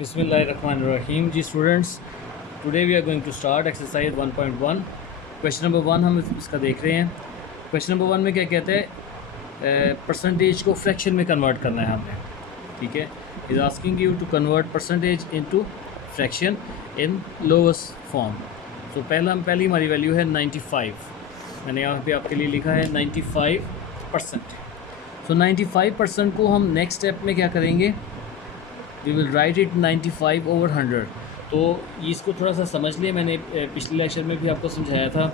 बिस्मिल्लाहिर्रहमानिर्रहीम। जी students, today we are going to start exercise 1.1। Question number 1 हम इसका देख रहे हैं। क्वेश्चन नंबर 1 में क्या कहते हैं, परसेंटेज को फ्रैक्शन में कन्वर्ट करना है हमने। ठीक है, is asking you to convert percentage into fraction in lowest form. तो पहली हमारी वैल्यू है 95। मैंने यहाँ पे आपके लिए लिखा है 95%। सो 95% को हम नेक्स्ट स्टेप में क्या करेंगे, वी विल राइट इट 95/100। तो इसको थोड़ा सा समझ लें, मैंने पिछले लेक्चर में भी आपको समझाया था।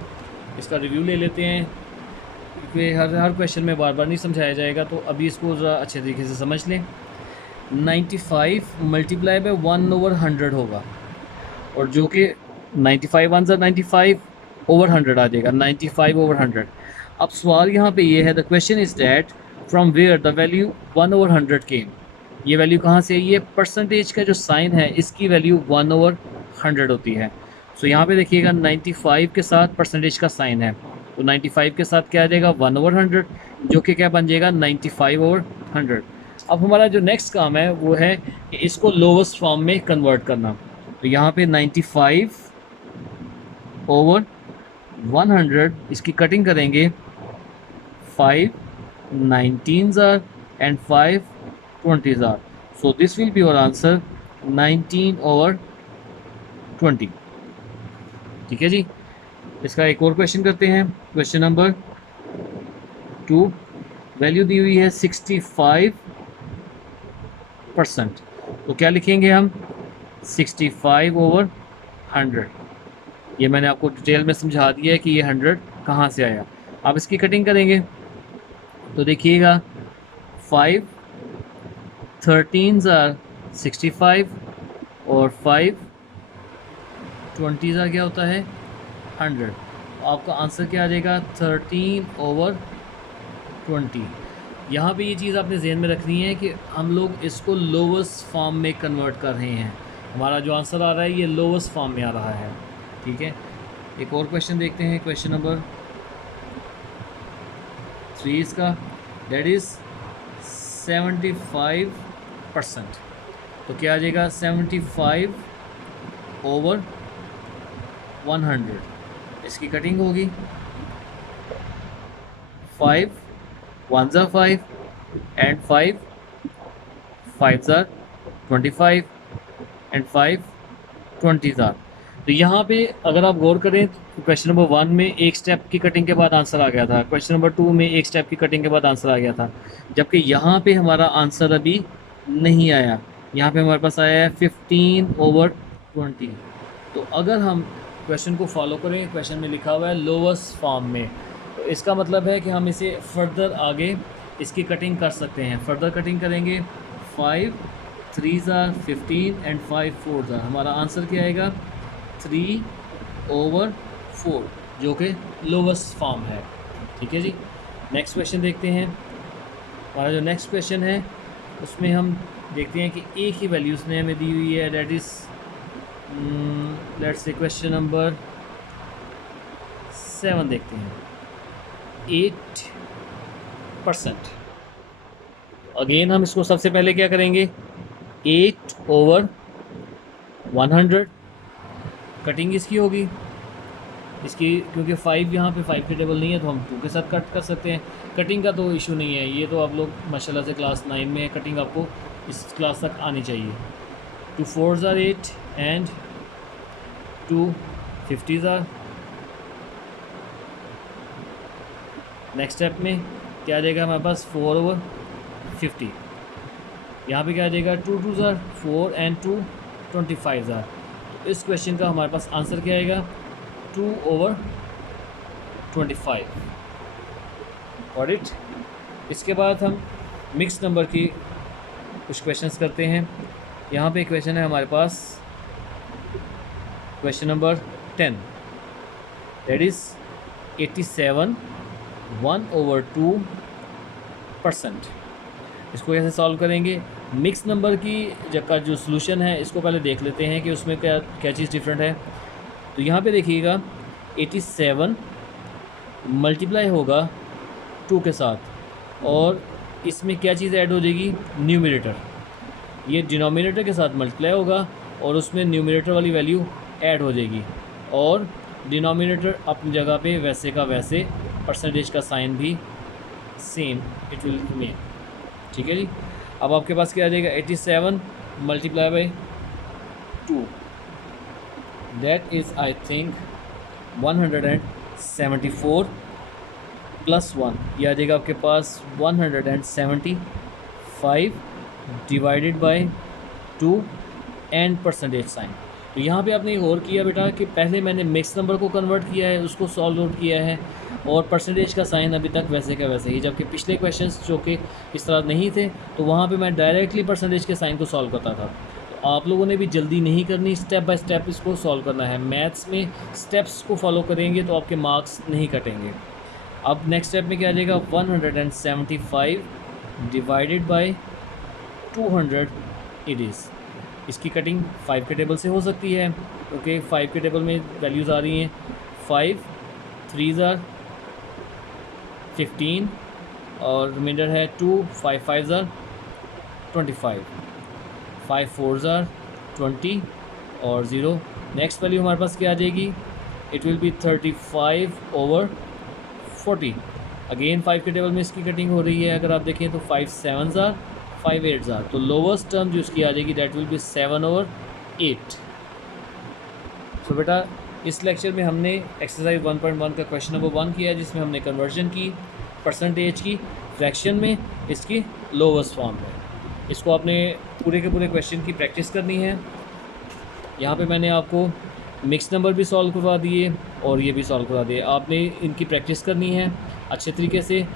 इसका रिव्यू ले लेते हैं क्योंकि हर क्वेश्चन में बार बार नहीं समझाया जाएगा, तो अभी इसको ज़रा अच्छे तरीके से समझ लें। 95 मल्टीप्लाई बाय 1/100 होगा, और जो कि 95 वन ज़ा 95/100 आ जाएगा, 95/100। अब सवाल यहाँ पे ये है, the question is that from where the value 1/100 came. ये वैल्यू कहाँ से, ये परसेंटेज का जो साइन है इसकी वैल्यू 1/100 होती है। सो यहाँ पे देखिएगा 95 के साथ परसेंटेज का साइन है, तो 95 के साथ क्या आ जाएगा 1/100, जो कि क्या बन जाएगा 95/100। अब हमारा जो नेक्स्ट काम है वो है कि इसको लोवेस्ट फॉर्म में कन्वर्ट करना। तो यहाँ पे 95/100 इसकी कटिंग करेंगे, 5 19s are and 5 20s are. So this will be your answer 19/20। ठीक है जी। इसका एक और क्वेश्चन करते हैं। क्वेश्चन नंबर 2, वैल्यू दी हुई है 65%। तो क्या लिखेंगे हम, 65/100। ये मैंने आपको डिटेल में समझा दिया है कि ये 100 कहाँ से आया। आप इसकी कटिंग करेंगे तो देखिएगा 5 13s are 65 और 5 20s क्या होता है 100। आपका आंसर क्या आ जाएगा 13/20। यहाँ पे ये चीज़ आपने जहन में रखनी है कि हम लोग इसको लोवेस्ट फॉर्म में कन्वर्ट कर रहे हैं। हमारा जो आंसर आ रहा है ये लोवेस्ट फॉर्म में आ रहा है। ठीक है, एक और क्वेश्चन देखते हैं, क्वेश्चन नंबर 3 इसका, दैट इज़ 75%। तो क्या आ जाएगा 75/100। इसकी कटिंग होगी, 5 1s are 5 and 5 5s are 25 and 5 20s are। तो यहाँ पे अगर आप गौर करें तो क्वेश्चन नंबर 1 में एक स्टेप की कटिंग के बाद आंसर आ गया था, क्वेश्चन नंबर 2 में एक स्टेप की कटिंग के बाद आंसर आ गया था, जबकि यहाँ पे हमारा आंसर अभी नहीं आया। यहाँ पे हमारे पास आया है 15/20। तो अगर हम क्वेश्चन को फॉलो करें, क्वेश्चन में लिखा हुआ है लोवेस्ट फॉर्म में, तो इसका मतलब है कि हम इसे फर्दर आगे इसकी कटिंग कर सकते हैं। फर्दर कटिंग करेंगे, 5 3s are 15 and 5 4s are। हमारा आंसर क्या आएगा 3/4, जो कि लोवेस्ट फॉर्म है। ठीक है जी। नेक्स्ट क्वेश्चन देखते हैं। हमारा जो नेक्स्ट क्वेश्चन है उसमें हम देखते हैं कि एक ही वैल्यू उसने हमें दी हुई है, that is let's say question number 7 देखते हैं, 8%। अगेन हम इसको सबसे पहले क्या करेंगे, 8/100 कटिंग इसकी होगी। इसकी क्योंकि 5 यहाँ पे 5 के टेबल नहीं है तो हम 2 के साथ कट कर सकते हैं। कटिंग का तो इशू नहीं है, ये तो आप लोग माशाल्लाह से क्लास 9 में है, कटिंग आपको इस क्लास तक आनी चाहिए। 2 4s are 8 and 2 50s are। Next step में क्या आ जाएगा हमारे पास 4/50। यहाँ पे क्या आ जाएगा 2 2s are 4 and 2 25s are। तो इस क्वेश्चन का हमारे पास आंसर क्या आएगा 2/25। Got it. इसके बाद हम मिक्स नंबर की कुछ क्वेश्चंस करते हैं। यहाँ पे क्वेश्चन है हमारे पास, क्वेश्चन नंबर 10, दैट इज़ 87 1/2%। इसको कैसे सॉल्व करेंगे, मिक्स नंबर की का जो सोल्यूशन है इसको पहले देख लेते हैं कि उसमें क्या क्या चीज़ डिफरेंट है। तो यहाँ पे देखिएगा 87 मल्टीप्लाई होगा 2 के साथ, और इसमें क्या चीज़ ऐड हो जाएगी न्यूमरेटर। ये डिनोमिनेटर के साथ मल्टीप्लाई होगा और उसमें न्यूमरेटर वाली वैल्यू ऐड हो जाएगी और डिनोमिनेटर अपनी जगह पे वैसे का वैसे, परसेंटेज का साइन भी सेम इट विल रिमेन। ठीक है जी। अब आपके पास क्या आ जाएगा 87 multiply by 2, that is I think 174 plus 1, यह आ जाएगा आपके पास 175 divided by 2 and percentage sign. तो यहाँ पे आपने एक और किया बेटा कि पहले मैंने मिक्स नंबर को कन्वर्ट किया है, उसको सॉल्व आउट किया है और परसेंटेज का साइन अभी तक वैसे का वैसे ही, जबकि पिछले क्वेश्चंस जो कि इस तरह नहीं थे तो वहाँ पे मैं डायरेक्टली परसेंटेज के साइन को सॉल्व करता था। तो आप लोगों ने भी जल्दी नहीं करनी, स्टेप बाय स्टेप इसको सॉल्व करना है। मैथ्स में स्टेप्स को फॉलो करेंगे तो आपके मार्क्स नहीं कटेंगे। अब नेक्स्ट स्टेप में क्या आ जाएगा 175 डिवाइडेड बाई 200 इट इज़। इसकी कटिंग 5 के टेबल से हो सकती है क्योंकि 5 के टेबल में वैल्यूज़ आ रही हैं 5 3 ज़ार 15 और रिमाइंडर है 2 5 5 ज़ार 25 5 4 ज़ार 20 और 0। नेक्स्ट वैल्यू हमारे पास क्या आ जाएगी, it will be 35 over 40। Again 5 के टेबल में इसकी कटिंग हो रही है, अगर आप देखें तो 5 7 ज़ार 5 8 ज़ार, तो लोवेस्ट टर्म जो इसकी आ जाएगी दैट विल बी 7 ओवर 8। तो बेटा इस लेक्चर में हमने एक्सरसाइज 1.1 का क्वेश्चन नंबर 1 किया है जिसमें हमने कन्वर्जन की परसेंटेज की फ्रैक्शन में इसकी लोवेस्ट फॉर्म में। इसको आपने पूरे के पूरे क्वेश्चन की प्रैक्टिस करनी है। यहाँ पे मैंने आपको मिक्स नंबर भी सॉल्व करवा दिए और ये भी सॉल्व करवा दिए। आपने इनकी प्रैक्टिस करनी है अच्छे तरीके से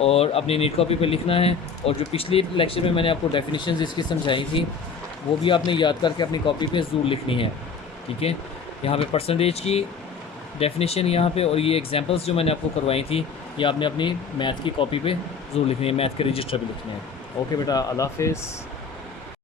और अपनी नीट कॉपी पे लिखना है। और जो पिछले लेक्चर में मैंने आपको डेफिनेशंस इसकी समझाई थी वो भी आपने याद करके अपनी कॉपी पे ज़रूर लिखनी है। ठीक है, यहाँ पे परसेंटेज की डेफिनेशन यहाँ पे और ये एग्जांपल्स जो मैंने आपको करवाई थी ये आपने अपनी मैथ की कॉपी पे ज़रूर लिखनी है, मैथ के रजिस्टर पे लिखने हैं। ओके बेटा, अल्लाह हाफिज़।